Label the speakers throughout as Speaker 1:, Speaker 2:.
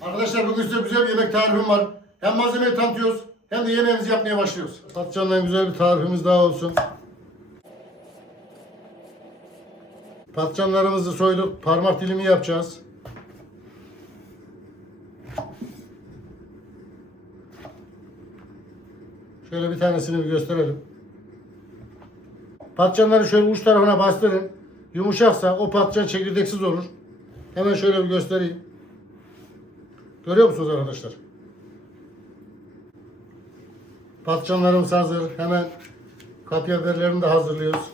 Speaker 1: Arkadaşlar bugün size güzel bir yemek tarifim var. Hem malzemeyi tanıtıyoruz hem de yemeğimizi yapmaya başlıyoruz. Patlıcanla güzel bir tarifimiz daha olsun. Patlıcanlarımızı soyduk. Parmak dilimi yapacağız. Şöyle bir tanesini bir gösterelim. Patlıcanları şöyle uç tarafına bastırın. Yumuşaksa o patlıcan çekirdeksiz olur. Hemen şöyle bir göstereyim. Görüyor musunuz arkadaşlar? Patlıcanlarımız hazır. Hemen kapya biberlerini de hazırlıyoruz.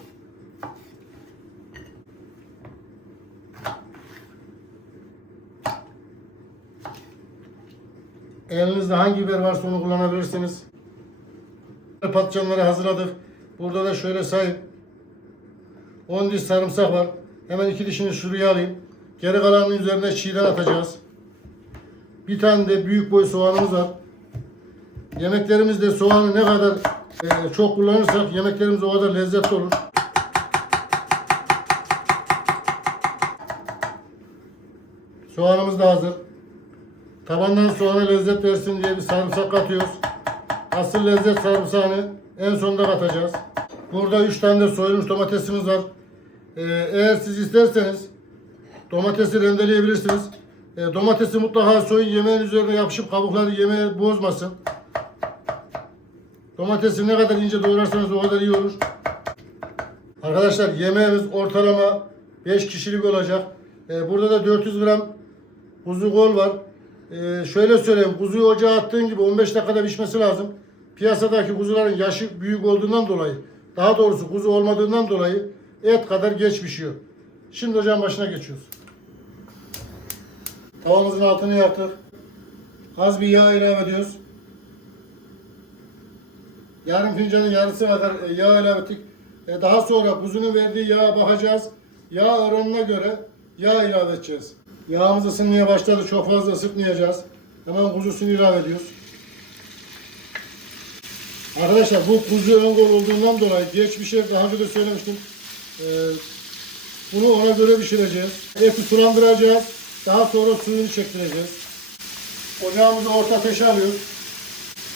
Speaker 1: Elinizde hangi biber varsa onu kullanabilirsiniz. Patlıcanları hazırladık. Burada da şöyle sayayım. 10 diş sarımsak var. Hemen iki dişini şuraya alayım. Geri kalanın üzerine çiğden atacağız. Bir tane de büyük boy soğanımız var. Yemeklerimizde soğanı ne kadar e, çok kullanırsak yemeklerimiz o kadar lezzetli olur. Soğanımız da hazır. Tabandan soğana lezzet versin diye bir sarımsak katıyoruz. Asıl lezzet sarımsağını en sonunda katacağız. Burada 3 tane de soyulmuş domatesimiz var. Ee, eğer siz isterseniz domatesi rendeleyebilirsiniz. Ee, domatesi mutlaka soyun yemeğin üzerine yapışıp kabukları yemeği bozmasın. Domatesi ne kadar ince doğrarsanız o kadar iyi olur. Arkadaşlar yemeğimiz ortalama 5 kişilik olacak. Ee, burada da 400 gram kuzu kol var. Ee, şöyle söyleyeyim kuzuyu ocağa attığın gibi 15 dakikada pişmesi lazım. Piyasadaki kuzuların yaşı büyük olduğundan dolayı daha doğrusu kuzu olmadığından dolayı et kadar geç pişiyor. Şimdi ocağın başına geçiyoruz. Tavamızın altını yaktık. Az bir yağ ilave ediyoruz. Yarım fincanın yarısı kadar e, yağ ilave ettik. E, Daha sonra kuzunun verdiği yağa bakacağız. Yağ oranına göre yağ ilave edeceğiz. Yağımız ısınmaya başladı. Çok fazla ısıtmayacağız. Hemen kuzusunu ilave ediyoruz. Arkadaşlar bu kuzu ön kol olduğundan dolayı geç bir şey daha önce de söylemiştim. Ee, bunu ona göre pişireceğiz. Eti sulandıracağız. Daha sonra suyunu çektireceğiz. Ocağımızı orta ateşe alıyoruz.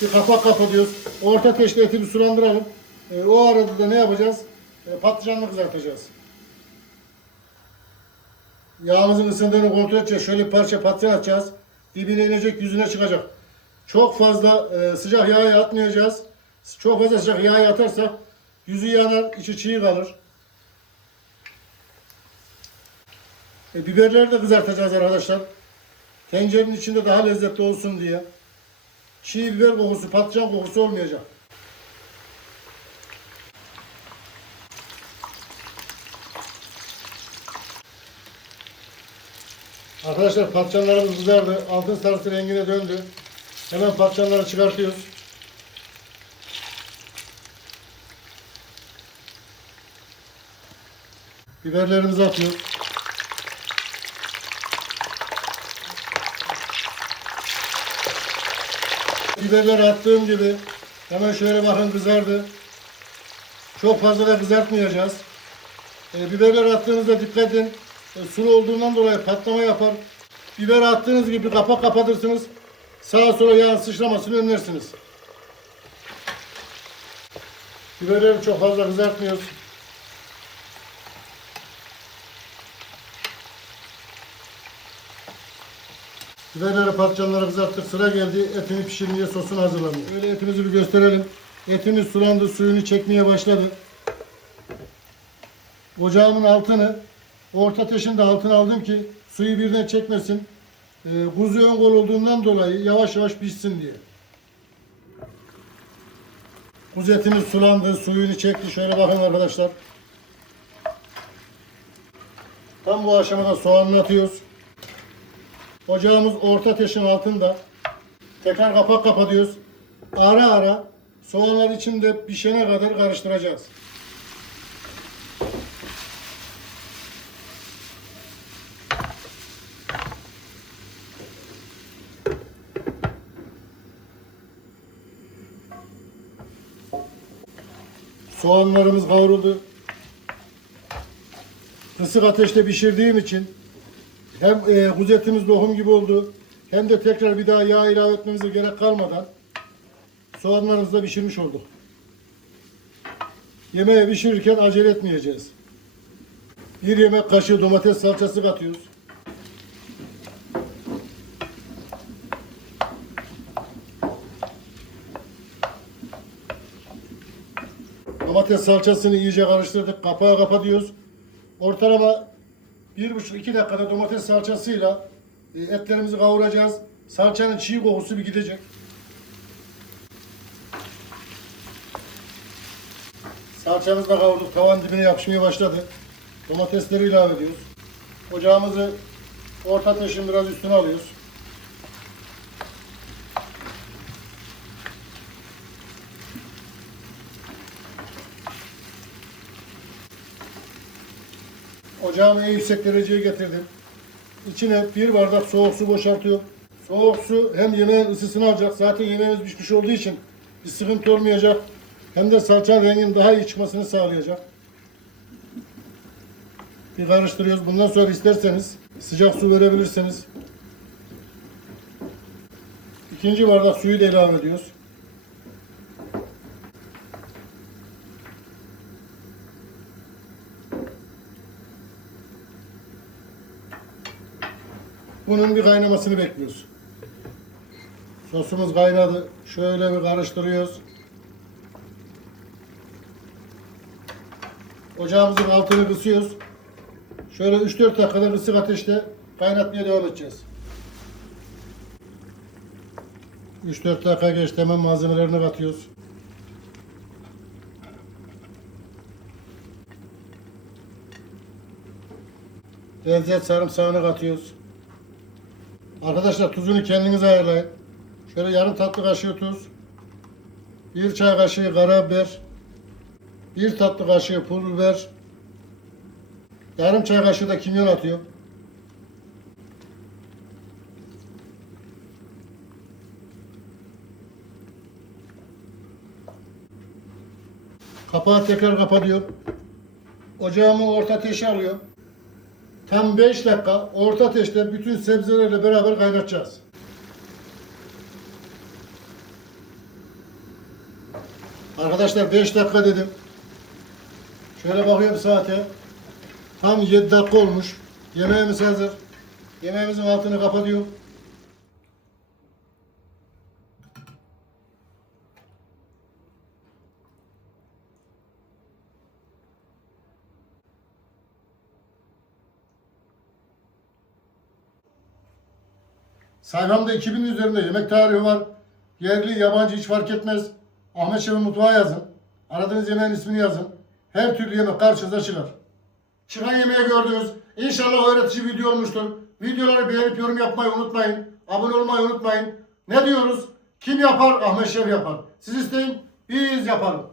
Speaker 1: Bir kapak kapatıyoruz. Orta ateşte eti bir sulandıralım. Ee, o arada da ne yapacağız? Ee, patlıcanını kızartacağız. Yağımızın ısındığını kontrol edeceğiz. Şöyle bir parça patlıcan atacağız. Dibine inecek, yüzüne çıkacak. Çok fazla e, sıcak yağa atmayacağız. Çok fazla sıcak yağa atarsak yüzü yanar, içi çiğ kalır. E, biberleri de kızartacağız arkadaşlar. Tencerenin içinde daha lezzetli olsun diye. Çiğ biber kokusu, patlıcan kokusu olmayacak. Arkadaşlar patlıcanlarımız kızardı. Altın sarısı rengine döndü. Hemen patlıcanları çıkartıyoruz. Biberlerimizi atıyoruz. Biberleri attığım gibi hemen şöyle bakın kızardı. Çok fazla da kızartmayacağız. E, biberleri attığınızda dikkat edin. E, sulu olduğundan dolayı patlama yapar. Biber attığınız gibi kapak kapatırsınız. Sağa sola yağ sıçramasını önlersiniz. Biberleri çok fazla kızartmıyoruz. Biberleri patlıcanları kızarttık. Sıra geldi etini pişirmeye sosunu hazırlamaya. Öyle etimizi bir gösterelim. Etimiz sulandı, suyunu çekmeye başladı. Ocağımın altını orta ateşin de altına aldım ki suyu birden çekmesin. Ee, kuzu ön kol olduğundan dolayı yavaş yavaş pişsin diye. Kuzu etimiz sulandı, suyunu çekti. Şöyle bakın arkadaşlar. Tam bu aşamada soğanını atıyoruz. Ocağımız orta ateşin altında. Tekrar kapak kapatıyoruz. Ara ara soğanlar içinde pişene kadar karıştıracağız. Soğanlarımız kavruldu. Kısık ateşte pişirdiğim için hem e, kuzu etimiz lokum gibi oldu hem de tekrar bir daha yağ ilave etmemize gerek kalmadan soğanlarımızı da pişirmiş olduk. Yemeği pişirirken acele etmeyeceğiz. Bir yemek kaşığı domates salçası katıyoruz. Domates salçasını iyice karıştırdık. Kapağı kapatıyoruz. Ortalama 1,5-2 dakikada domates salçasıyla e, etlerimizi kavuracağız. Salçanın çiğ kokusu bir gidecek. Salçamızı da kavurduk. Tavan dibine yapışmaya başladı. Domatesleri ilave ediyoruz. Ocağımızı orta ateşin biraz üstüne alıyoruz. En yüksek dereceye getirdim. İçine bir bardak soğuk su boşaltıyorum. Soğuk su hem yemeğin ısısını alacak. Zaten yemeğimiz pişmiş olduğu için bir sıkıntı olmayacak. Hem de salça renginin daha iyi çıkmasını sağlayacak. Bir karıştırıyoruz. Bundan sonra isterseniz sıcak su verebilirsiniz. İkinci bardak suyu da ilave ediyoruz. Bunun bir kaynamasını bekliyoruz. Sosumuz kaynadı. Şöyle bir karıştırıyoruz. Ocağımızın altını kısıyoruz. Şöyle 3-4 dakikada kısık ateşte kaynatmaya devam edeceğiz. 3-4 dakika geçti hemen malzemelerini katıyoruz. Lezzet sarımsağını katıyoruz. Arkadaşlar tuzunu kendiniz ayarlayın. Şöyle yarım tatlı kaşığı tuz. Bir çay kaşığı karabiber. Bir tatlı kaşığı pul biber. Yarım çay kaşığı da kimyon atıyor. Kapağı tekrar kapatıyorum. Ocağımı orta ateşe alıyorum. Tam 5 dakika orta ateşte bütün sebzelerle beraber kaynatacağız. Arkadaşlar 5 dakika dedim. Şöyle bakıyorum saate. Tam 7 dakika olmuş. Yemeğimiz hazır. Yemeğimizin altını kapatıyorum. Sayfamda 2000 üzerinde yemek tarihi var. Yerli, yabancı hiç fark etmez. Ahmet Şef'in mutfağı yazın. Aradığınız yemeğin ismini yazın. Her türlü yemek karşınıza çıkar. Çıkan yemeği gördünüz. İnşallah öğretici video olmuştur. Videoları beğenip yorum yapmayı unutmayın. Abone olmayı unutmayın. Ne diyoruz? Kim yapar? Ahmet Şef yapar. Siz isteyin, biz yapalım.